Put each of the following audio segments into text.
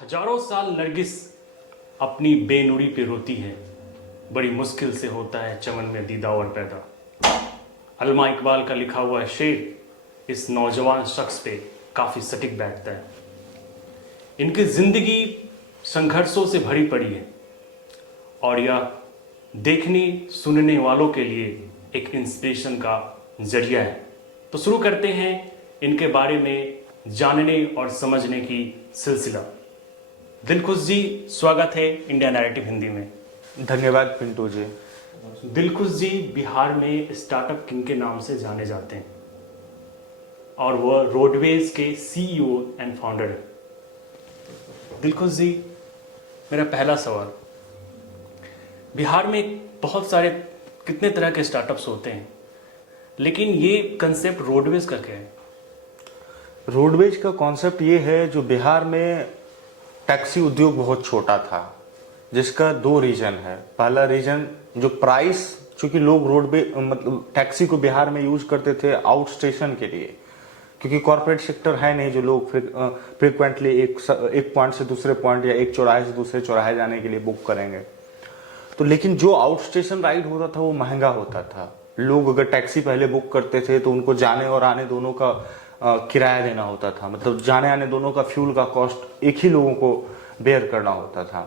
हजारों साल नरगिस अपनी बेनुरी पे रोती है, बड़ी मुश्किल से होता है चमन में दीदा और पैदा। अल्मा इकबाल का लिखा हुआ शेर इस नौजवान शख्स पे काफ़ी सटीक बैठता है। इनकी ज़िंदगी संघर्षों से भरी पड़ी है और यह देखने सुनने वालों के लिए एक इंस्पिरेशन का जरिया है। तो शुरू करते हैं इनके बारे में जानने और समझने की सिलसिला। दिलखुश जी, स्वागत है इंडिया नैरेटिव हिंदी में। धन्यवाद पिंटू जी। दिलखुश जी बिहार में स्टार्टअप किंग के नाम से जाने जाते हैं और वह रोडवेज के सीईओ एंड फाउंडर है। दिलखुश जी, मेरा पहला सवाल, बिहार में बहुत सारे कितने तरह के स्टार्टअप्स होते हैं, लेकिन ये कंसेप्ट रोडवेज का क्या है? रोडवेज का कॉन्सेप्ट ये है, जो बिहार में टैक्सी उद्योग बहुत छोटा था, जिसका दो रीजन है। पहला रीजन जो प्राइस, चूंकि लोग रोडवे मतलब टैक्सी को बिहार में यूज करते थे आउट स्टेशन के लिए, क्योंकि कॉर्पोरेट सेक्टर है नहीं जो लोग फ्रिक्वेंटली एक पॉइंट से दूसरे पॉइंट या एक चौराहे से दूसरे चौराहे जाने के लिए बुक करेंगे। तो लेकिन जो आउट स्टेशन राइड होता था वो महंगा होता था। लोग अगर टैक्सी पहले बुक करते थे तो उनको जाने और आने दोनों का किराया देना होता था, मतलब जाने आने दोनों का फ्यूल का कॉस्ट एक ही लोगों को बेयर करना होता था।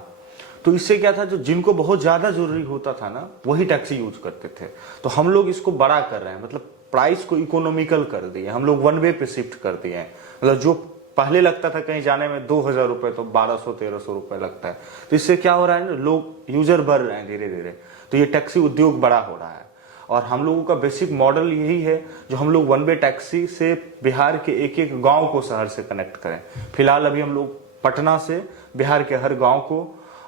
तो इससे क्या था, जो जिनको बहुत ज्यादा जरूरी होता था ना, वही टैक्सी यूज करते थे। तो हम लोग इसको बड़ा कर रहे हैं, मतलब प्राइस को इकोनॉमिकल कर दिए हम लोग, वन वे पे शिफ्ट कर दिए हैं। मतलब जो पहले लगता था कहीं जाने में 2000 रुपए, तो 1200-1300 रुपए लगता है। तो इससे क्या हो रहा है ना, लोग यूजर बढ़ रहे हैं धीरे धीरे, तो ये टैक्सी उद्योग बड़ा हो रहा है। और हम लोगों का बेसिक मॉडल यही है, जो हम लोग वन वे टैक्सी से बिहार के एक एक गांव को शहर से कनेक्ट करें। फिलहाल अभी हम लोग पटना से बिहार के हर गांव को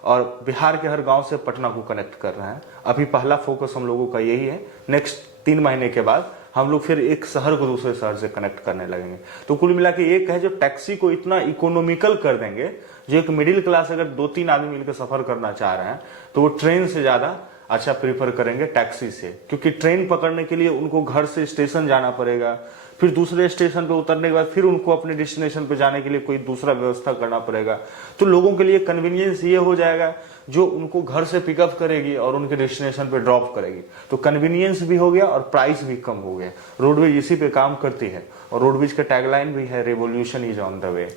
और बिहार के हर गांव से पटना को कनेक्ट कर रहे हैं। अभी पहला फोकस हम लोगों का यही है। नेक्स्ट 3 महीने के बाद हम लोग फिर एक शहर को दूसरे शहर से कनेक्ट करने लगेंगे। तो कुल मिला के एक है, जो टैक्सी को इतना इकोनॉमिकल कर देंगे, जो एक मिडिल क्लास अगर 2-3 आदमी मिलकर सफर करना चाह रहे हैं तो वो ट्रेन से ज्यादा अच्छा प्रीफर करेंगे टैक्सी से, क्योंकि ट्रेन पकड़ने के लिए उनको घर से स्टेशन जाना पड़ेगा, फिर दूसरे स्टेशन पे उतरने के बाद फिर उनको अपने डेस्टिनेशन पे जाने के लिए कोई दूसरा व्यवस्था करना पड़ेगा। तो लोगों के लिए कन्वीनियंस ये हो जाएगा, जो उनको घर से पिकअप करेगी और उनके डेस्टिनेशन पे ड्रॉप करेगी। तो कन्वीनियंस भी हो गया और प्राइस भी कम हो गया। रोडवेज इसी पे काम करती है और रोडवेज का टैगलाइन भी है, revolution is on the way.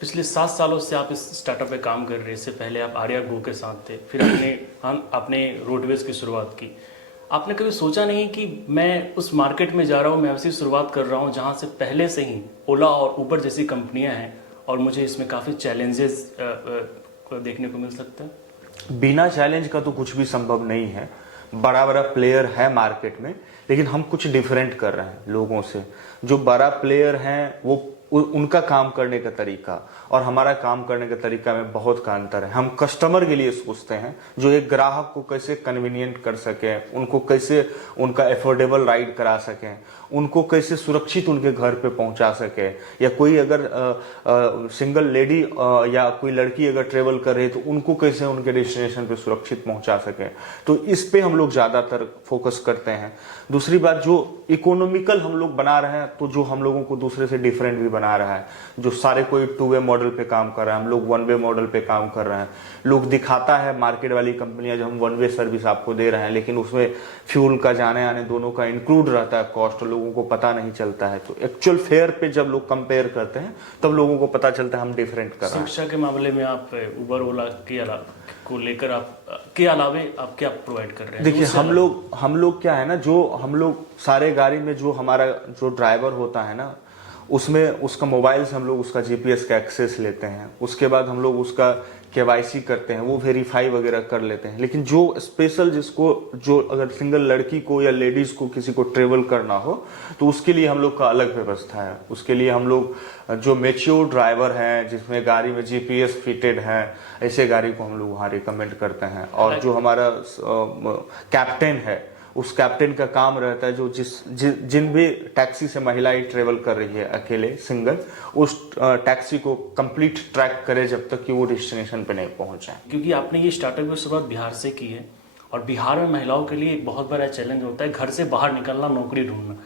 पिछले 7 सालों से आप इस स्टार्टअप पे काम कर रहे हैं। इससे पहले आप आर्या गो के साथ थे, फिर आपने रोडवेज की शुरुआत की। आपने कभी सोचा नहीं कि मैं उस मार्केट में जा रहा हूँ, मैं वैसी शुरुआत कर रहा हूँ जहाँ से पहले से ही ओला और उबर जैसी कंपनियाँ हैं और मुझे इसमें काफ़ी चैलेंजेस देखने को मिल सकता है? बिना चैलेंज का तो कुछ भी संभव नहीं है। बड़ा बड़ा प्लेयर है मार्केट में, लेकिन हम कुछ डिफरेंट कर रहे हैं लोगों से। जो बड़ा प्लेयर हैं वो उनका काम करने का तरीका और हमारा काम करने का तरीका में बहुत का अंतर है। हम कस्टमर के लिए सोचते हैं, जो एक ग्राहक को कैसे कन्वीनियंट कर सके, उनको कैसे उनका एफोर्डेबल राइड करा सकें, उनको कैसे सुरक्षित उनके घर पे पहुंचा सके, या कोई अगर सिंगल लेडी या कोई लड़की अगर ट्रेवल कर रही है तो उनको कैसे उनके डेस्टिनेशन पे सुरक्षित पहुंचा सके। तो इस पे हम लोग ज्यादातर फोकस करते हैं। दूसरी बात, जो इकोनॉमिकल हम लोग बना रहे हैं, तो जो हम लोगों को दूसरे से डिफरेंट भी बना रहा है। जो सारे कोई 2 वे मॉडल पे काम कर रहे हैं, हम लोग 1 वे मॉडल पे काम कर रहे हैं। लोग दिखाता है मार्केट वाली कंपनियां जो हम 1 वे सर्विस आपको दे रहे हैं, लेकिन उसमें फ्यूल का जाने आने दोनों का इंक्लूड रहता है कॉस्ट, लोगों को पता नहीं चलता है। तो एक्चुअल फेयर पे जब लोग कंपेयर करते हैं तब लोगों को पता चलता है हम डिफरेंट कर रहे हैं। सुरक्षा के मामले में आप उबर ओला को लेकर आप के अलावे आप क्या प्रोवाइड कर रहे हैं? देखिए, हम लोग क्या है ना, जो हम लोग सारे गाड़ी में जो हमारा जो ड्राइवर होता है ना, उसमें उसका मोबाइल से हम लोग उसका जीपीएस का एक्सेस लेते हैं। उसके बाद हम लोग उसका केवाईसी करते हैं, वो वेरीफाई वगैरह कर लेते हैं। लेकिन जो स्पेशल जिसको, जो अगर सिंगल लड़की को या लेडीज को किसी को ट्रेवल करना हो, तो उसके लिए हम लोग का अलग व्यवस्था है। उसके लिए हम लोग जो मैच्योर ड्राइवर हैं, जिसमें गाड़ी में जीपीएस फिटेड है, ऐसे गाड़ी को हम लोग वहाँ रिकमेंड करते हैं। और जो हमारा कैप्टन है, उस कैप्टन का काम रहता है, जो जिन भी टैक्सी से महिलाएं ट्रेवल कर रही है अकेले सिंगल, उस टैक्सी को कंप्लीट ट्रैक करे जब तक कि वो डेस्टिनेशन पे नहीं पहुंचे। क्योंकि आपने ये स्टार्टअप की शुरुआत बिहार से की है और बिहार में महिलाओं के लिए एक बहुत बड़ा चैलेंज होता है घर से बाहर निकलना, नौकरी ढूंढना।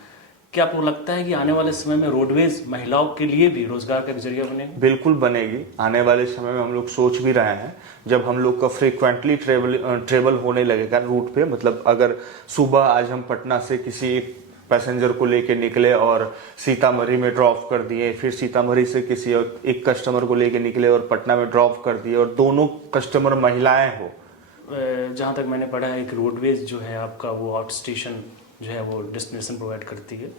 क्या आपको लगता है कि आने वाले समय में रोडवेज महिलाओं के लिए भी रोजगार का एक जरिया बनेगा? बिल्कुल बनेगी। आने वाले समय में हम लोग सोच भी रहे हैं, जब हम लोग का फ्रीक्वेंटली ट्रेवल होने लगेगा रूट पे, मतलब अगर सुबह आज हम पटना से किसी पैसेंजर को लेके निकले और सीतामढ़ी में ड्रॉप कर दिए, फिर सीतामढ़ी से किसी एक कस्टमर को लेके निकले और पटना में ड्रॉप कर दिए, और दोनों कस्टमर महिलाएं हो। जहाँ तक मैंने पढ़ा है, एक रोडवेज जो है आपका वो आउट स्टेशन जो है वो डेस्टिनेशन प्रोवाइड करती है,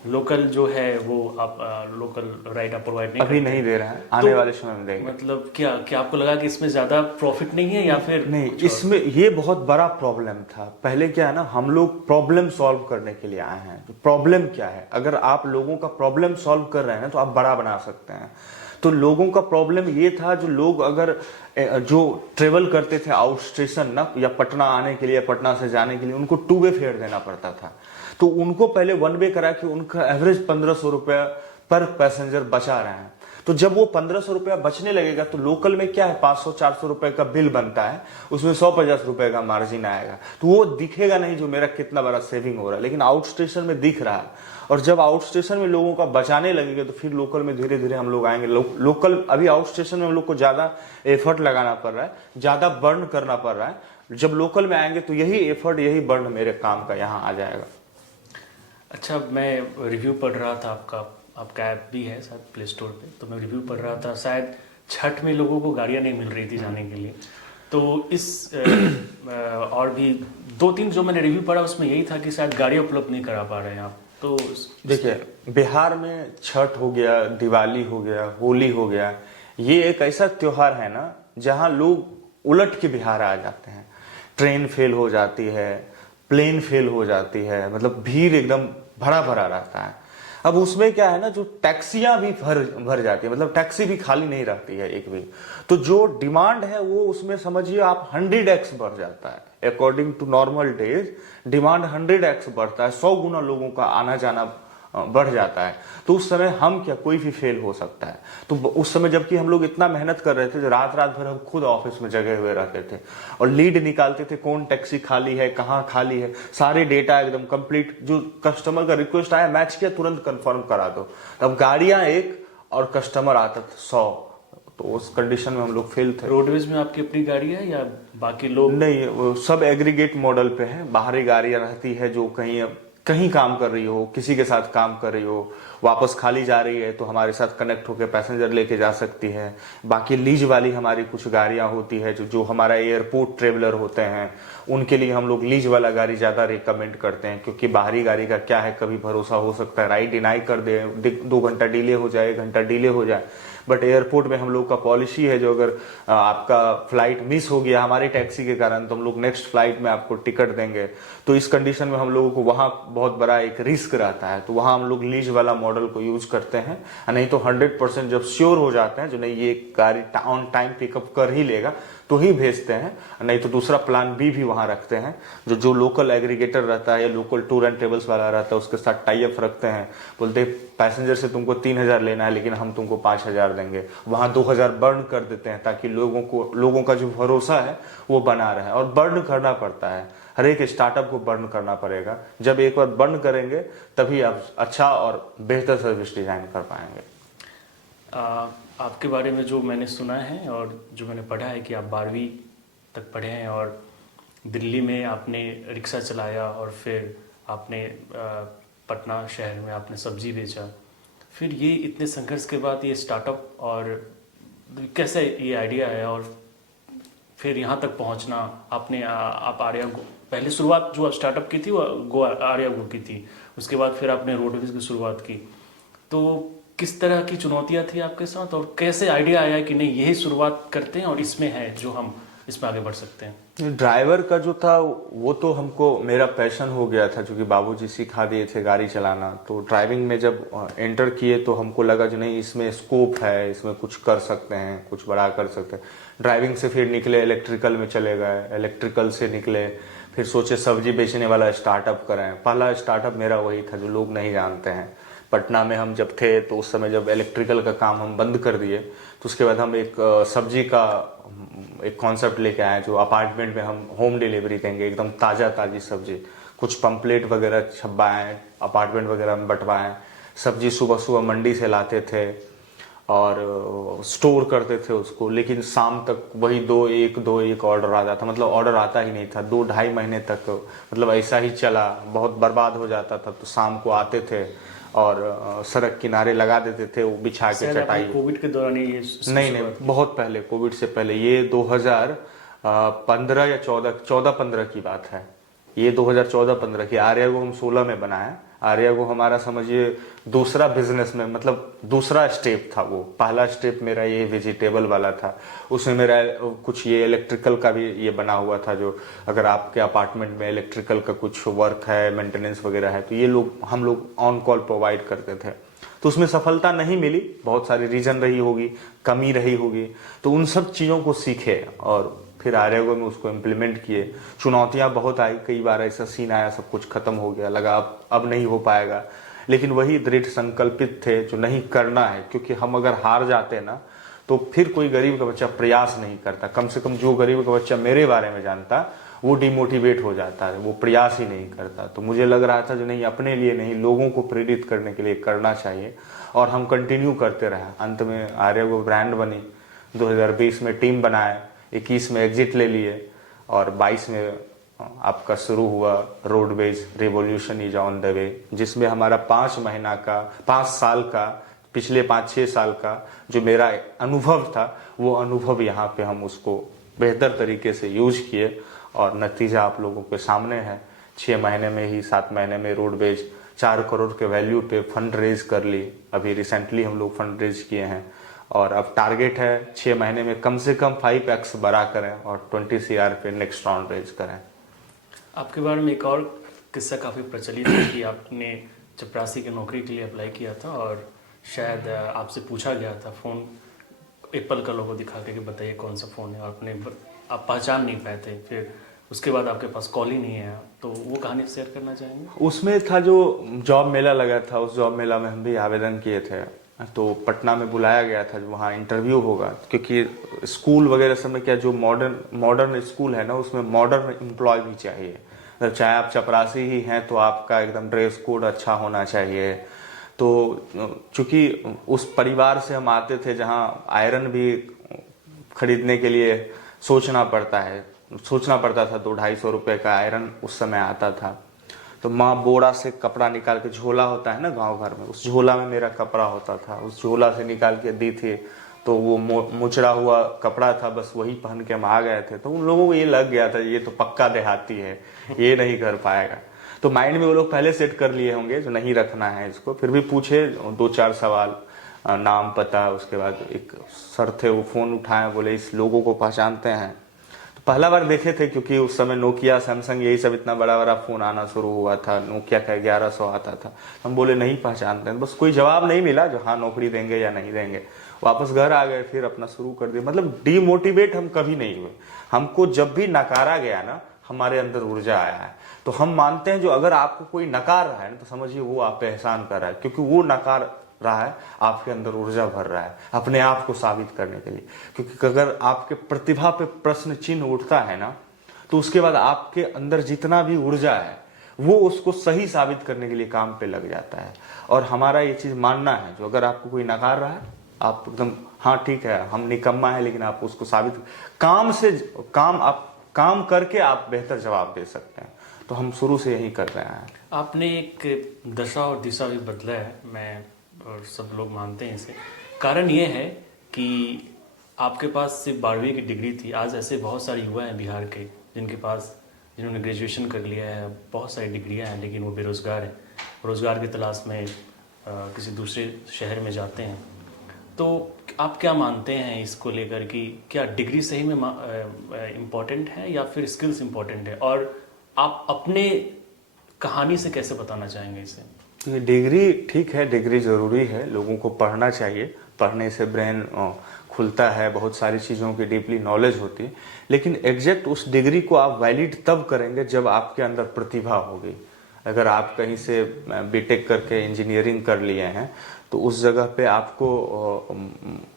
लोकल जो है वो आप लोकल राइड आप प्रोवाइड नहीं अभी करते। नहीं दे रहा है, आने वाले समय में देंगे। मतलब क्या आपको लगा कि इसमें ज्यादा प्रॉफिट नहीं है या फिर नहीं, इसमें ये बहुत बड़ा प्रॉब्लम था। पहले क्या है ना, हम लोग प्रॉब्लम सॉल्व करने के लिए आए हैं। प्रॉब्लम क्या है, अगर आप लोगों का प्रॉब्लम सॉल्व कर रहे हैं ना तो आप बड़ा बना सकते हैं। तो लोगों का प्रॉब्लम ये था, जो लोग अगर जो ट्रेवल करते थे आउट स्टेशन ना, या पटना आने के लिए, पटना से जाने के लिए, उनको 2 वे फेयर देना पड़ता था। तो उनको पहले 1 वे करा कि उनका एवरेज 1500 रुपया पर पैसेंजर बचा रहे हैं। तो जब वो 1500 रुपया बचने लगेगा तो लोकल में क्या है, 500-400 रुपए का बिल बनता है, उसमें 150 रुपए का मार्जिन आएगा। तो वो दिखेगा नहीं जो मेरा कितना बड़ा सेविंग हो रहा है, लेकिन आउट स्टेशन में दिख रहा है। और जब आउट स्टेशन में लोगों का बचाने लगेगा तो फिर लोकल में धीरे धीरे हम लोग आएंगे। लोकल अभी आउट स्टेशन में हम लोग को ज्यादा एफर्ट लगाना पड़ रहा है, ज्यादा बर्न करना पड़ रहा है। जब लोकल में आएंगे तो यही एफर्ट, यही बर्न मेरे काम का यहाँ आ जाएगा। अच्छा, मैं रिव्यू पढ़ रहा था आपका ऐप भी है शायद प्ले स्टोर पे, तो मैं रिव्यू पढ़ रहा था, शायद छठ में लोगों को गाड़ियाँ नहीं मिल रही थी जाने के लिए। तो इस और भी 2-3 जो मैंने रिव्यू पढ़ा उसमें यही था कि शायद गाड़ियाँ उपलब्ध नहीं करा पा रहे हैं आप। तो देखिए, बिहार में छठ हो गया, दिवाली हो गया, होली हो गया, ये एक ऐसा त्योहार है ना जहाँ लोग उलट के बिहार आ जाते हैं। ट्रेन फेल हो जाती है, प्लेन फेल हो जाती है, मतलब भीड़ एकदम भरा भरा रहता है। अब उसमें क्या है ना, जो टैक्सियां भी भर जाती है, मतलब टैक्सी भी खाली नहीं रहती है एक भी। तो जो डिमांड है वो उसमें समझिए आप 100x बढ़ जाता है। According to normal days demand 100x बढ़ता है, 100 गुना लोगों का आना जाना बढ़ जाता है। तो उस समय हम क्या, कोई भी फेल हो सकता है। तो उस समय जबकि हम लोग इतना मेहनत कर रहे थे, जो रात भर हम खुद ऑफिस में जगे हुए रहते थे और लीड निकालते थे, कौन टैक्सी खाली है, कहाँ खाली है, सारे डेटा एकदम कंप्लीट। जो कस्टमर का रिक्वेस्ट आया, मैच किया, तुरंत कंफर्म करा दो। तब गाड़ियां 1 और कस्टमर आता था 100। तो उस कंडीशन में हम लोग फेल थे। रोडवेज में आपकी अपनी गाड़ी है या बाकी लोग? नहीं, वो सब एग्रीगेट मॉडल पे है। बाहरी गाड़ियां रहती है जो कहीं काम कर रही हो, किसी के साथ काम कर रही हो, वापस खाली जा रही है तो हमारे साथ कनेक्ट होकर पैसेंजर लेके जा सकती है। बाकी लीज वाली हमारी कुछ गाड़ियां होती है जो हमारा एयरपोर्ट ट्रेवलर होते हैं, उनके लिए हम लोग लीज वाला गाड़ी ज़्यादा रिकमेंड करते हैं। क्योंकि बाहरी गाड़ी का क्या है, कभी भरोसा हो सकता है, राइड डिनाई कर दे, 2 घंटा डिले हो जाए, 1 घंटा डिले हो जाए। बट एयरपोर्ट में हम लोग का पॉलिसी है, जो अगर आपका फ्लाइट मिस हो गया हमारी टैक्सी के कारण, तो हम लोग नेक्स्ट फ्लाइट में आपको टिकट देंगे। तो इस कंडीशन में हम लोगों को वहाँ बहुत बड़ा एक रिस्क रहता है, तो वहाँ हम लोग लीज वाला मॉडल को यूज करते हैं। नहीं तो 100% जब श्योर हो जाते हैं जो नहीं ये गाड़ी ऑन टाइम पिकअप कर ही लेगा तो ही भेजते हैं। नहीं तो दूसरा प्लान बी भी वहाँ रखते हैं, जो लोकल एग्रीगेटर रहता है या लोकल टूर एंड ट्रेवल्स वाला रहता है उसके साथ टाई अप रखते हैं। बोलते पैसेंजर से तुमको 3000 लेना है लेकिन हम तुमको 5000 देंगे, वहाँ 2000 बर्न कर देते हैं ताकि लोगों का जो भरोसा है वो बना रहे। और बर्न करना पड़ता है, हर एक स्टार्टअप को बर्न करना पड़ेगा। जब एक बार बर्न करेंगे तभी आप अच्छा और बेहतर सर्विस डिजाइन कर पाएंगे। आपके बारे में जो मैंने सुना है और जो मैंने पढ़ा है कि आप 12वीं तक पढ़े हैं और दिल्ली में आपने रिक्शा चलाया और फिर आपने पटना शहर में आपने सब्जी बेचा। फिर ये इतने संघर्ष के बाद ये स्टार्टअप और कैसे ये आइडिया है और फिर यहाँ तक पहुँचना आपने आप आर्या पहले शुरुआत जो स्टार्टअप की थी वो आर्या गो की थी, उसके बाद फिर आपने रोडवेज की शुरुआत की। तो किस तरह की चुनौतियाँ थी आपके साथ और कैसे आइडिया आया कि नहीं यही शुरुआत करते हैं और इसमें है जो हम इसमें आगे बढ़ सकते हैं? ड्राइवर का जो था वो तो हमको मेरा पैशन हो गया था, क्योंकि बाबूजी सिखा दिए थे गाड़ी चलाना। तो ड्राइविंग में जब एंटर किए तो हमको लगा जो नहीं इसमें स्कोप है, इसमें कुछ कर सकते हैं, कुछ बड़ा कर सकते हैं। ड्राइविंग से फिर निकले इलेक्ट्रिकल में चले गए, इलेक्ट्रिकल से निकले फिर सोचे सब्जी बेचने वाला स्टार्टअप करें। पहला स्टार्टअप मेरा वही था जो लोग नहीं जानते हैं। पटना में हम जब थे तो उस समय जब इलेक्ट्रिकल का काम हम बंद कर दिए तो उसके बाद हम एक सब्जी का एक कॉन्सेप्ट लेके आए जो अपार्टमेंट में हम होम डिलीवरी देंगे, एकदम ताज़ा ताज़ी सब्जी कुछ पंपलेट वगैरह छपवाएं, अपार्टमेंट वगैरह में बंटवाएं। सब्जी सुबह सुबह मंडी से लाते थे और स्टोर करते थे उसको, लेकिन शाम तक वही दो एक ऑर्डर आता था, मतलब ऑर्डर आता ही नहीं था 2-2.5 महीने तक, मतलब ऐसा ही चला, बहुत बर्बाद हो जाता था। तो शाम को आते थे और सड़क किनारे लगा देते थे वो बिछा के चटाई। कोविड के दौरान ये नहीं, बहुत पहले, कोविड से पहले, ये 2015 या 14-15 की बात है। ये 2014-15 की। आर्या को हम 16 में बनाए। आर्या को हमारा समझिए दूसरा बिजनेस में, मतलब दूसरा स्टेप था वो। पहला स्टेप मेरा ये वेजिटेबल वाला था, उसमें मेरा कुछ ये इलेक्ट्रिकल का भी ये बना हुआ था, जो अगर आपके अपार्टमेंट में इलेक्ट्रिकल का कुछ वर्क है, मेंटेनेंस वगैरह है, तो ये हम लोग ऑन कॉल प्रोवाइड करते थे। तो उसमें सफलता नहीं मिली, बहुत सारी रीजन रही होगी, कमी रही होगी, तो उन सब चीज़ों को सीखे और फिर आर्यगो में उसको इम्प्लीमेंट किए। चुनौतियां बहुत आई, कई बार ऐसा सीन आया सब कुछ खत्म हो गया, लगा अब नहीं हो पाएगा, लेकिन वही दृढ़ संकल्पित थे जो नहीं करना है, क्योंकि हम अगर हार जाते ना तो फिर कोई गरीब का बच्चा प्रयास नहीं करता। कम से कम जो गरीब का बच्चा मेरे बारे में जानता वो डिमोटिवेट हो जाता है, वो प्रयास ही नहीं करता। तो मुझे लग रहा था जो नहीं, अपने लिए नहीं, लोगों को प्रेरित करने के लिए करना चाहिए, और हम कंटिन्यू करते रहे। अंत में आर्यगो ब्रांड बनी, 2020 में टीम बनाए, 21 में एग्जिट ले लिए और 22 में आपका शुरू हुआ roadways revolution is on the way, जिसमें हमारा 5 साल का, पिछले 5-6 साल का जो मेरा अनुभव था, वो अनुभव यहाँ पे हम उसको बेहतर तरीके से यूज किए और नतीजा आप लोगों के सामने है। 6 महीने में ही, 7 महीने में रोडवेज 4 करोड़ के वैल्यू पे फंड रेज कर ली। अभी रिसेंटली हम लोग फंड रेज किए हैं और अब टारगेट है 6 महीने में कम से कम 5x बड़ा करें और 20 CR पे नेक्स्ट राउंड रेज करें। आपके बारे में एक और किस्सा काफ़ी प्रचलित है कि आपने चपरासी की नौकरी के लिए अप्लाई किया था और शायद आपसे पूछा गया था फ़ोन एप्पल का लोगो दिखा के कि बताइए कौन सा फ़ोन है, और आप पहचान नहीं पाए थे, फिर उसके बाद आपके पास कॉल ही नहीं आया, तो वो कहानी शेयर करना चाहेंगे? उसमें था जो जॉब मेला लगा था, उस जॉब मेला में हम भी आवेदन किए थे, तो पटना में बुलाया गया था, वहाँ इंटरव्यू होगा, क्योंकि स्कूल वगैरह सब में क्या, जो मॉडर्न स्कूल है ना, उसमें मॉडर्न एम्प्लॉय भी चाहिए। मतलब चाहे आप चपरासी ही हैं तो आपका एकदम ड्रेस कोड अच्छा होना चाहिए। तो चूंकि उस परिवार से हम आते थे जहाँ आयरन भी खरीदने के लिए सोचना पड़ता था, 200-250 रुपये का आयरन उस समय आता था। तो माँ बोरा से कपड़ा निकाल के, झोला होता है ना गांव घर में, उस झोला में मेरा कपड़ा होता था, उस झोला से निकाल के दी थी, तो वो मुचड़ा हुआ कपड़ा था, बस वही पहन के हम आ गए थे। तो उन लोगों को ये लग गया था ये तो पक्का देहाती है, ये नहीं कर पाएगा। तो माइंड में वो लोग पहले सेट कर लिए होंगे जो नहीं रखना है इसको। फिर भी पूछे 2-4 सवाल, नाम पता, उसके बाद एक सर थे वो फ़ोन उठाए, बोले इस लोगों को पहचानते हैं? तो पहला बार देखे थे, क्योंकि उस समय नोकिया, सैमसंग, यही सब इतना बड़ा बड़ा फ़ोन आना शुरू हुआ था, नोकिया का 1100 आता था। हम बोले नहीं पहचानते हैं, बस कोई जवाब नहीं मिला जो हाँ नौकरी देंगे या नहीं देंगे। वापस घर आ गए, फिर अपना शुरू कर दिया। मतलब डीमोटिवेट हम कभी नहीं हुए। हमको जब भी नकारा गया ना, हमारे अंदर ऊर्जा आया है। तो हम मानते हैं जो अगर आपको कोई नकार रहा है ना, तो समझिए वो आप पे एहसान कर रहा है, क्योंकि वो नकार रहा है, आपके अंदर ऊर्जा भर रहा है अपने आप को साबित करने के लिए। क्योंकि अगर आपके प्रतिभा पे प्रश्न चिन्ह उठता है ना, तो उसके बाद आपके अंदर जितना भी ऊर्जा है वो उसको सही साबित करने के लिए काम पे लग जाता है। और हमारा ये चीज मानना है, जो अगर आपको कोई नकार रहा है, आप एकदम हाँ ठीक है हम निकम्मा है, लेकिन आप उसको साबित काम करके आप बेहतर जवाब दे सकते हैं। तो हम शुरू से यही कर रहे हैं। आपने एक दशा और दिशा भी बदला है, मैं और सब लोग मानते हैं इसे। कारण ये है कि आपके पास सिर्फ 12वीं की डिग्री थी। आज ऐसे बहुत सारे युवा हैं बिहार के जिन्होंने ग्रेजुएशन कर लिया है, बहुत सारी डिग्रियां हैं, लेकिन वो बेरोज़गार हैं, रोज़गार की तलाश में किसी दूसरे शहर में जाते हैं। तो आप क्या मानते हैं इसको लेकर कि क्या डिग्री सही में इम्पोर्टेंट है या फिर स्किल्स इम्पोर्टेंट है, और आप अपने कहानी से कैसे बताना चाहेंगे इसे? डिग्री ठीक है, डिग्री ज़रूरी है, लोगों को पढ़ना चाहिए, पढ़ने से ब्रेन खुलता है, बहुत सारी चीज़ों की डीपली नॉलेज होती है। लेकिन एग्जैक्ट उस डिग्री को आप वैलिड तब करेंगे जब आपके अंदर प्रतिभा होगी। अगर आप कहीं से बीटेक करके इंजीनियरिंग कर लिए हैं तो उस जगह पे आपको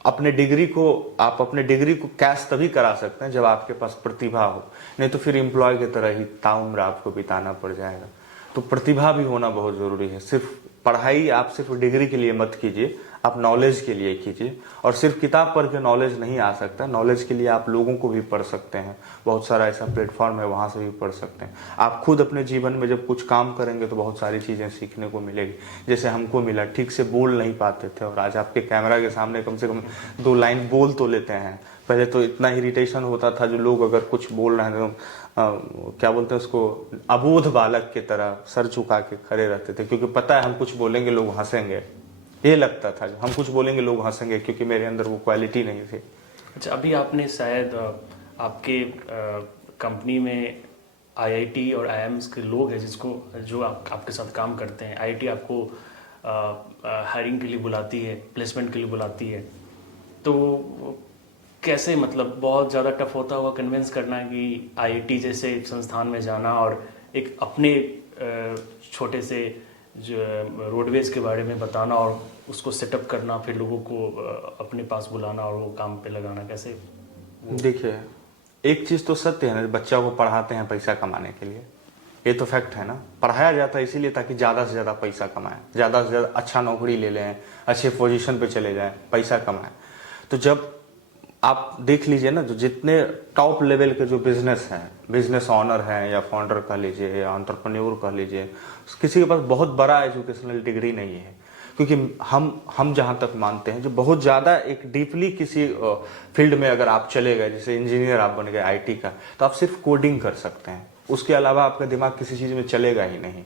अपने डिग्री को कैश तभी करा सकते हैं जब आपके पास प्रतिभा हो, नहीं तो फिर एम्प्लॉय की तरह ही ताउम्र आपको बिताना पड़ जाएगा। तो प्रतिभा भी होना बहुत ज़रूरी है। सिर्फ पढ़ाई आप सिर्फ डिग्री के लिए मत कीजिए, आप नॉलेज के लिए कीजिए। और सिर्फ किताब पढ़ के नॉलेज नहीं आ सकता, नॉलेज के लिए आप लोगों को भी पढ़ सकते हैं। बहुत सारा ऐसा प्लेटफॉर्म है, वहाँ से भी पढ़ सकते हैं। आप खुद अपने जीवन में जब कुछ काम करेंगे तो बहुत सारी चीज़ें सीखने को मिलेगी। जैसे हमको मिला, ठीक से बोल नहीं पाते थे और आज आपके कैमरा के सामने कम से कम 2 लाइन बोल तो लेते हैं। पहले तो इतना इरिटेशन होता था, जो लोग अगर कुछ बोल रहे हैं तो क्या बोलते हैं उसको, अबोध बालक की तरह सर झुका के खड़े रहते थे, क्योंकि पता है हम कुछ बोलेंगे लोग हंसेंगे। ये लगता था हम कुछ बोलेंगे लोग हंसेंगे, क्योंकि मेरे अंदर वो क्वालिटी नहीं थी। अच्छा, अभी आपने शायद आपके कंपनी में आईआईटी और आईआईएम्स के लोग हैं जो आपके साथ काम करते हैं। आईआईटी आपको हायरिंग के लिए बुलाती है, प्लेसमेंट के लिए बुलाती है, तो कैसे, मतलब बहुत ज़्यादा टफ होता होगा कन्विंस करना कि आईआईटी जैसे एक संस्थान में जाना और एक अपने छोटे से जो रोडवेज के बारे में बताना और उसको सेटअप करना, फिर लोगों को अपने पास बुलाना और वो काम पे लगाना, कैसे? देखिए, एक चीज़ तो सत्य है ना, बच्चा को पढ़ाते हैं पैसा कमाने के लिए, ये तो फैक्ट है ना। पढ़ाया जाता है इसीलिए ताकि ज़्यादा से ज़्यादा पैसा कमाएं, ज़्यादा से ज़्यादा अच्छा नौकरी ले लें, अच्छे पोजीशन पे चले जाएं, पैसा कमाएं। तो जब आप देख लीजिए ना, जो जितने टॉप लेवल के जो बिजनेस हैं, बिजनेस ऑनर हैं या फाउंडर कह लीजिए या एंटरप्रेन्योर कह लीजिए, किसी के पास बहुत बड़ा एजुकेशनल डिग्री नहीं है। क्योंकि हम जहाँ तक मानते हैं, जो बहुत ज़्यादा एक डीपली किसी फील्ड में अगर आप चले गए, जैसे इंजीनियर आप बन गए आईटी का, तो आप सिर्फ कोडिंग कर सकते हैं, उसके अलावा आपका दिमाग किसी चीज़ में चलेगा ही नहीं।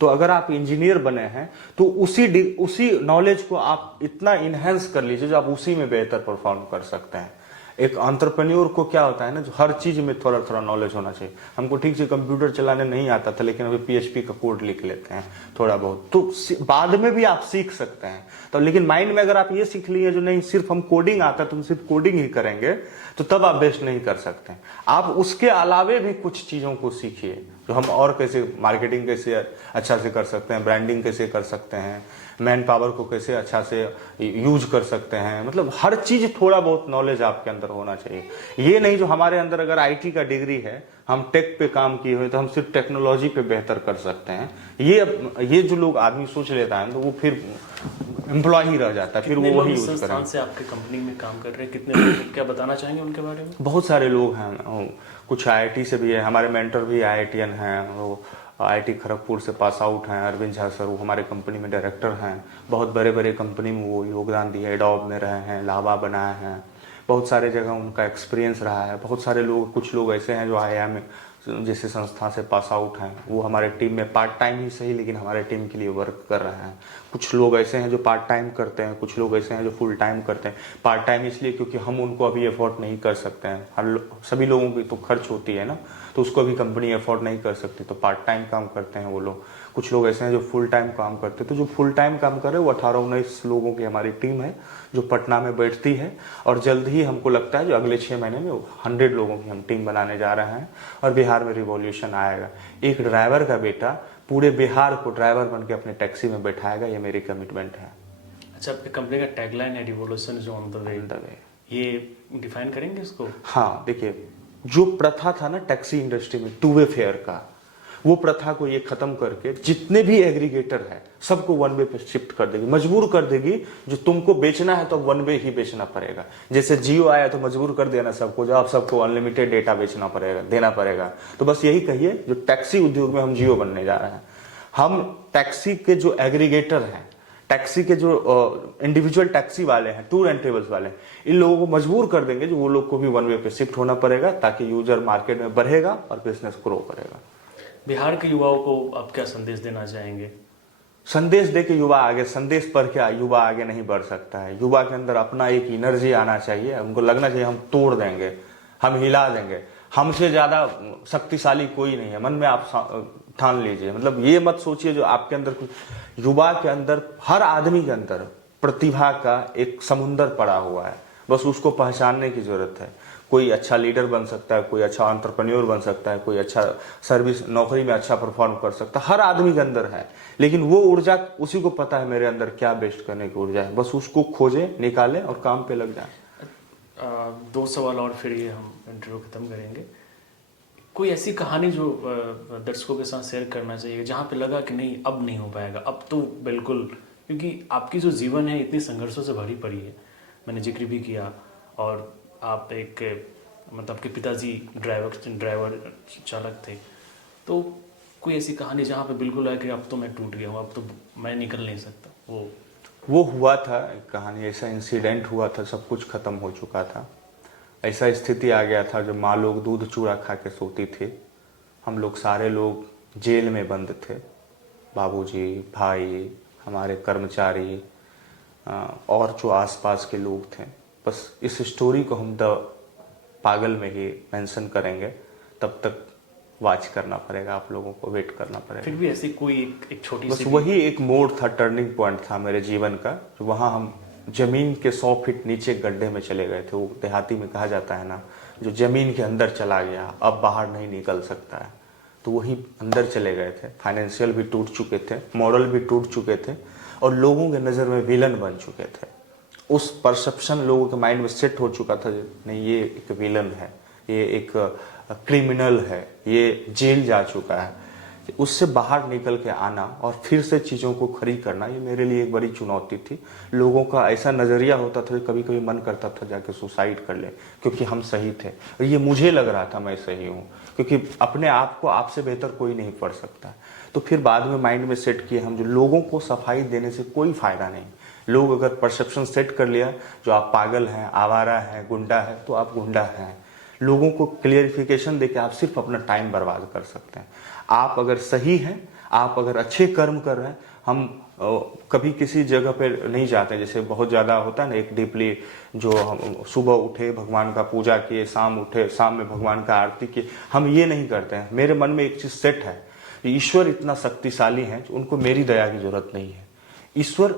तो अगर आप इंजीनियर बने हैं तो उसी नॉलेज को आप इतना इनहेंस कर लीजिए जो आप उसी में बेहतर परफॉर्म कर सकते हैं। एक एंटरप्रेन्योर को क्या होता है ना, जो हर चीज में थोड़ा थोड़ा नॉलेज होना चाहिए। हमको ठीक से कंप्यूटर चलाने नहीं आता था, लेकिन अभी पीएचपी का कोड लिख लेते हैं थोड़ा बहुत, तो बाद में भी आप सीख सकते हैं। तो लेकिन माइंड में अगर आप ये सीख लिए जो नहीं सिर्फ हम कोडिंग आता है, तुम सिर्फ कोडिंग ही करेंगे, तो तब आप बेस्ट नहीं कर सकते। आप उसके अलावे भी कुछ चीजों को सीखिए, जो हम और कैसे मार्केटिंग कैसे अच्छा से कर सकते हैं, ब्रांडिंग कैसे कर सकते हैं, मैन पावर को कैसे अच्छा से यूज कर सकते हैं। मतलब हर चीज थोड़ा बहुत नॉलेज आपके अंदर होना चाहिए। ये नहीं जो हमारे अंदर अगर आईटी का डिग्री है, हम टेक पे काम किए हुए, तो हम सिर्फ टेक्नोलॉजी पे बेहतर कर सकते हैं। ये जो लोग आदमी सोच लेता है तो वो फिर एम्प्लॉय ही रह जाता है, फिर वो वही यूज करेंगे। से आपके कंपनी में काम कर रहे हैं कितने लोग, क्या बताना चाहेंगे उनके बारे में? बहुत सारे लोग हैं, कुछ आईआईटी से भी है, हमारे मेंटर भी आईआईटीएन हैं, वो आईआईटी खड़गपुर से पास आउट हैं। अरविंद झा सर, वो हमारे कंपनी में डायरेक्टर हैं, बहुत बड़े बड़े कंपनी में वो योगदान दिए, एडोब में रहे हैं, लावा बनाए हैं, बहुत सारे जगह उनका एक्सपीरियंस रहा है। बहुत सारे लोग, कुछ लोग ऐसे हैं जो आईआईएम जैसे संस्था से पास आउट हैं, वो हमारे टीम में पार्ट टाइम ही सही लेकिन हमारे टीम के लिए वर्क कर रहे हैं। कुछ लोग ऐसे हैं जो पार्ट टाइम करते हैं, कुछ लोग ऐसे हैं जो फुल टाइम करते हैं। पार्ट टाइम इसलिए क्योंकि हम उनको अभी अफोर्ड नहीं कर सकते हैं, हम सभी लोगों की तो खर्च होती है ना, तो उसको अभी कंपनी अफोर्ड नहीं कर सकती, तो पार्ट टाइम काम करते हैं वो लोग। कुछ लोग ऐसे हैं जो फुल टाइम काम करते हैं। तो जो फुल टाइम काम कर रहे हैं वो 18-19 लोगों की हमारी टीम है जो पटना में बैठती है, और जल्द ही हमको लगता है जो अगले 6 महीने में 100 लोगों की हम टीम बनाने जा रहे हैं और बिहार में रिवॉल्यूशन आएगा। एक ड्राइवर का बेटा पूरे बिहार को ड्राइवर बन के अपने टैक्सी में बैठाएगा, ये मेरी कमिटमेंट है। अच्छा, आपकी कंपनी का टैगलाइन है revolution is on the way, ये डिफाइन करेंगे इसको? हाँ, देखिए, जो प्रथा था ना टैक्सी इंडस्ट्री में 2 वे फेयर का, वो प्रथा को ये खत्म करके जितने भी एग्रीगेटर है सबको 1 वे पे शिफ्ट कर देगी, मजबूर कर देगी। जो तुमको बेचना है तो 1 वे ही बेचना पड़ेगा। जैसे जियो आया तो मजबूर कर देना सबको, जो आप सबको अनलिमिटेड डेटा बेचना पड़ेगा, देना पड़ेगा। तो बस यही कहिए, जो टैक्सी उद्योग में हम जियो बनने जा रहे हैं। हम टैक्सी के जो एग्रीगेटर हैं, टैक्सी के जो इंडिविजुअल टैक्सी वाले हैं, टूर एंड ट्रेवल्स वाले हैं, इन लोगों को मजबूर कर देंगे जो वो लोग को भी 1 वे पे शिफ्ट होना पड़ेगा, ताकि यूजर मार्केट में बढ़ेगा और बिजनेस ग्रो करेगा। बिहार के युवाओं को आप क्या संदेश देना चाहेंगे? संदेश दे के युवा आगे, संदेश पढ़ के युवा आगे नहीं बढ़ सकता है। युवा के अंदर अपना एक एनर्जी आना चाहिए, उनको लगना चाहिए हम तोड़ देंगे, हम हिला देंगे, हमसे ज्यादा शक्तिशाली कोई नहीं है। मन में आप ठान लीजिए, मतलब ये मत सोचिए जो आपके अंदर कुछ, युवा के अंदर, हर आदमी के अंदर प्रतिभा का एक समुंदर पड़ा हुआ है, बस उसको पहचानने की जरूरत है। कोई अच्छा लीडर बन सकता है, कोई अच्छा एंटरप्रेन्योर बन सकता है, कोई अच्छा सर्विस नौकरी में अच्छा परफॉर्म कर सकता है, हर आदमी के अंदर है। लेकिन वो ऊर्जा उसी को पता है मेरे अंदर क्या बेस्ट करने की ऊर्जा है, बस उसको खोजे, निकाले और काम पे लग जाए। 2 सवाल और फिर ये हम इंटरव्यू खत्म करेंगे। कोई ऐसी कहानी जो दर्शकों के साथ शेयर करना चाहिए जहाँ पे लगा कि नहीं अब नहीं हो पाएगा, अब तो बिल्कुल, क्योंकि आपकी जो जीवन है इतनी संघर्षों से भरी पड़ी है, मैंने जिक्र भी किया, और आप एक मतलब आपके पिताजी ड्राइवर चालक थे, तो कोई ऐसी कहानी जहाँ पे बिल्कुल है कि अब तो मैं टूट गया हूँ, अब तो मैं निकल नहीं सकता, वो हुआ था एक कहानी, ऐसा इंसिडेंट हुआ था, सब कुछ खत्म हो चुका था, ऐसा स्थिति आ गया था जब माँ लोग दूध चूड़ा खा के सोती थी, हम लोग सारे लोग जेल में बंद थे, बाबूजी, भाई, हमारे कर्मचारी और जो आसपास के लोग थे। बस इस स्टोरी को हम द पागल में ही मेंशन करेंगे, तब तक वॉच करना पड़ेगा, आप लोगों को वेट करना पड़ेगा। फिर भी ऐसी कोई एक छोटी बस सी वही एक मोड़ था, टर्निंग पॉइंट था मेरे जीवन का, जो वहाँ हम जमीन के 100 फीट नीचे गड्ढे में चले गए थे। वो देहाती में कहा जाता है ना, जो जमीन के अंदर चला गया अब बाहर नहीं निकल सकता है, तो वही अंदर चले गए थे। फाइनेंशियल भी टूट चुके थे, मॉरल भी टूट चुके थे, और लोगों के नज़र में विलन बन चुके थे। उस परसेप्शन लोगों के माइंड में सेट हो चुका था, नहीं ये एक विलन है, ये एक क्रिमिनल है, ये जेल जा चुका है। उससे बाहर निकल के आना और फिर से चीज़ों को खड़ी करना, ये मेरे लिए एक बड़ी चुनौती थी। लोगों का ऐसा नज़रिया होता था, कभी कभी मन करता था जाके सुसाइड कर ले, क्योंकि हम सही थे, और ये मुझे लग रहा था मैं सही हूँ, क्योंकि अपने आप को आपसे बेहतर कोई नहीं पढ़ सकता। तो फिर बाद में माइंड में सेट किए हम, जो लोगों को सफाई देने से कोई फ़ायदा नहीं। लोग अगर परसेप्शन सेट कर लिया जो आप पागल हैं, आवारा हैं, गुंडा है, तो आप गुंडा हैं। लोगों को क्लियरिफिकेशन देके आप सिर्फ अपना टाइम बर्बाद कर सकते हैं। आप अगर सही हैं, आप अगर अच्छे कर्म कर रहे हैं, हम कभी किसी जगह पे नहीं जाते, जैसे बहुत ज़्यादा होता है ना, एक डीपली जो हम सुबह उठे भगवान का पूजा किए, शाम उठे शाम में भगवान का आरती किए, हम ये नहीं करते हैं। मेरे मन में एक चीज़ सेट है, ईश्वर इतना शक्तिशाली है, उनको मेरी दया की जरूरत नहीं है। ईश्वर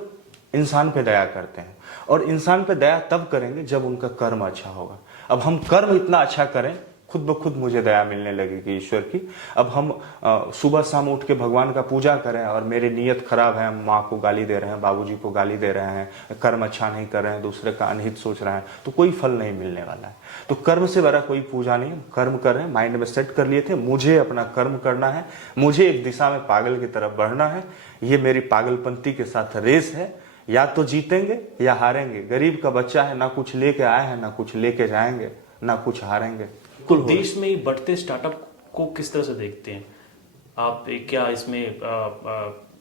इंसान पे दया करते हैं, और इंसान पे दया तब करेंगे जब उनका कर्म अच्छा होगा। अब हम कर्म इतना अच्छा करें, खुद ब खुद मुझे दया मिलने लगेगी ईश्वर की। अब हम सुबह शाम उठ के भगवान का पूजा करें और मेरी नीयत खराब है, हम माँ को गाली दे रहे हैं, बाबूजी को गाली दे रहे हैं, कर्म अच्छा नहीं कर रहे हैं, दूसरे का अनहित सोच रहे हैं, तो कोई फल नहीं मिलने वाला है। तो कर्म से बड़ा कोई पूजा नहीं, कर्म कर रहे हैं, माइंड में सेट कर लिए थे, मुझे अपना कर्म करना है, मुझे एक दिशा में पागल की तरफ बढ़ना है। ये मेरी पागलपंती के साथ रेस है, या तो जीतेंगे या हारेंगे। गरीब का बच्चा है, ना कुछ लेके आए हैं, ना कुछ लेके जाएंगे, ना कुछ हारेंगे। तो देश में बढ़ते स्टार्टअप को किस तरह से देखते हैं आप? क्या इसमें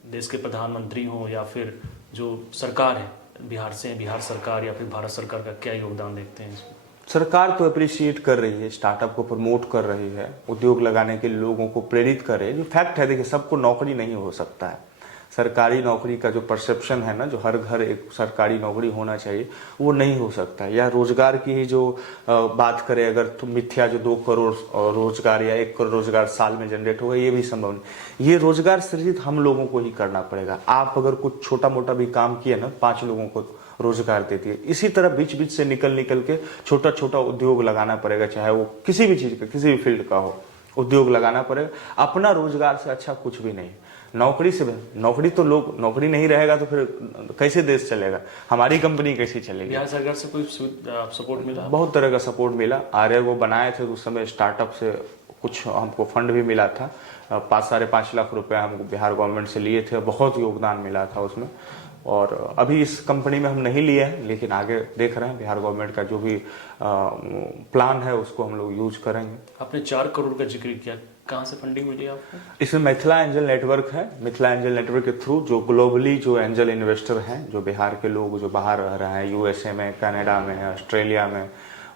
देश के प्रधानमंत्री हो या फिर जो सरकार है, बिहार से बिहार सरकार या फिर भारत सरकार का क्या योगदान देखते हैं इसमें? सरकार तो अप्रिशिएट कर रही है, स्टार्टअप को प्रमोट कर रही है, उद्योग लगाने के लिए लोगों को प्रेरित कर रही है। जो फैक्ट है, देखिए, सबको नौकरी नहीं हो सकता है। सरकारी नौकरी का जो परसेप्शन है ना, जो हर घर एक सरकारी नौकरी होना चाहिए, वो नहीं हो सकता। या रोजगार की ही जो बात करें अगर, तो मिथ्या जो 2 करोड़ रोजगार या 1 करोड़ रोजगार साल में जनरेट होगा, ये भी संभव नहीं। ये रोजगार सृजित हम लोगों को ही करना पड़ेगा। आप अगर कुछ छोटा मोटा भी काम किए ना, 5 लोगों को रोजगार देती है। इसी तरह बीच बीच से निकल के छोटा छोटा उद्योग लगाना पड़ेगा, चाहे वो किसी भी चीज का, किसी भी फील्ड का हो, उद्योग लगाना पड़ेगा। अपना रोजगार से अच्छा कुछ भी नहीं। नौकरी से, नौकरी तो लोग, नौकरी नहीं रहेगा तो फिर कैसे देश चलेगा, हमारी कंपनी कैसी चलेगी? बिहार सरकार से कोई सपोर्ट मिला? बहुत तरह का सपोर्ट मिला। आर्य वो बनाए थे उस समय, स्टार्टअप से कुछ हमको फंड भी मिला था, 5-5.5 लाख रुपए हमको बिहार गवर्नमेंट से लिए थे, बहुत योगदान मिला था उसमें। और अभी इस कंपनी में हम नहीं लिए हैं, लेकिन आगे देख रहे हैं बिहार गवर्नमेंट का जो भी प्लान है उसको हम लोग यूज करेंगे। आपने 4 करोड़ का जिक्र किया, कहाँ से फंडिंग मिली आपको? इसमें मिथिला एंजल नेटवर्क है। मिथिला एंजल नेटवर्क के थ्रू जो ग्लोबली जो एंजल इन्वेस्टर हैं, जो बिहार के लोग जो बाहर रह रहे हैं, यूएसए में, कनाडा में, ऑस्ट्रेलिया में,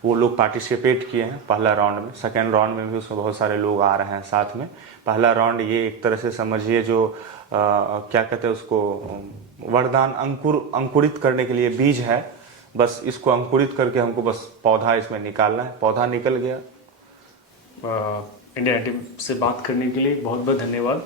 वो लोग पार्टिसिपेट किए हैं पहला राउंड में। सेकेंड राउंड में भी उसमें बहुत सारे लोग आ रहे हैं साथ में। पहला राउंड ये एक तरह से समझिए जो क्या कहते हैं उसको, वरदान अंकुरित करने के लिए बीज है। बस इसको अंकुरित करके हमको बस पौधा इसमें निकालना है। पौधा निकल गया। इंडिया नेटिव से बात करने के लिए बहुत बहुत धन्यवाद।